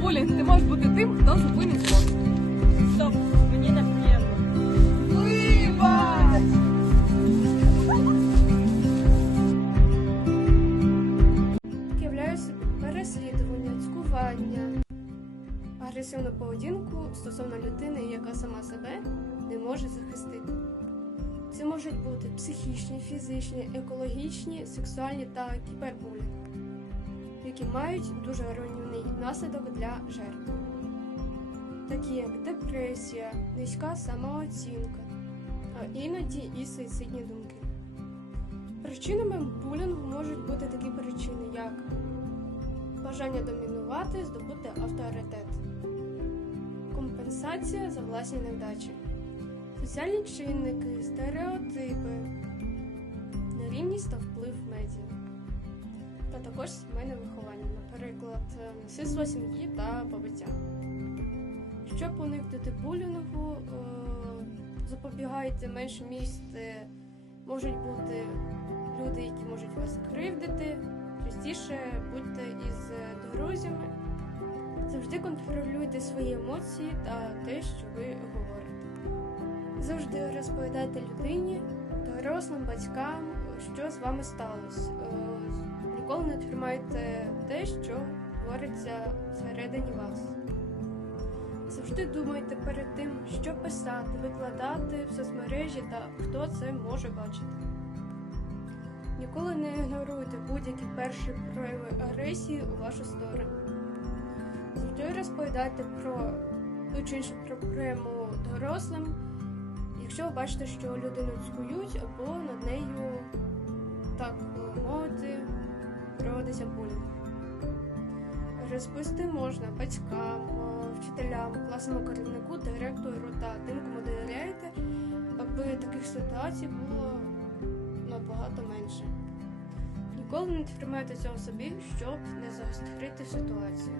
булінг, ти можеш бути тим, хто зупинить зло. Стоп, мені неприємно. Вибач! Являє переслідування, цькування, агресивну поведінку стосовно людини, яка сама себе не може захистити. Це можуть бути психічні, фізичні, екологічні, сексуальні та кібербулінг, які мають дуже руйнівний наслідок для жертв, такі як депресія, низька самооцінка, а іноді і суїцидні думки. Причинами булінгу можуть бути такі причини, як бажання домінувати, здобути авторитет, компенсація за власні невдачі, соціальні чинники, стереотипи, нерівність та вплив медіа, та також сімейне виховання, наприклад, насильство сім'ї та побиття. Щоб уникнути булінгу, е, запобігайте менше місць, можуть бути люди, які можуть вас кривдити. Частіше будьте із друзями. Завжди контролюйте свої емоції та те, що ви говорите. Завжди розповідайте людині, дорослим батькам, що з вами сталося. Ніколи не тримайте те, що твориться всередині вас. Завжди думайте перед тим, що писати, викладати в соцмережі та хто це може бачити. Ніколи не ігноруйте будь-які перші прояви агресії у вашу сторону. Завжди розповідайте про ту чи іншу проблему дорослим, якщо ви бачите, що людину цькують або над нею, так проводиться булінг. Розповісти можна батькам, е, вчителям, класному керівнику, директору та тим, кому довіряєте, аби таких ситуацій було набагато менше. Ніколи не тримайте цього собі, щоб не загострити ситуацію.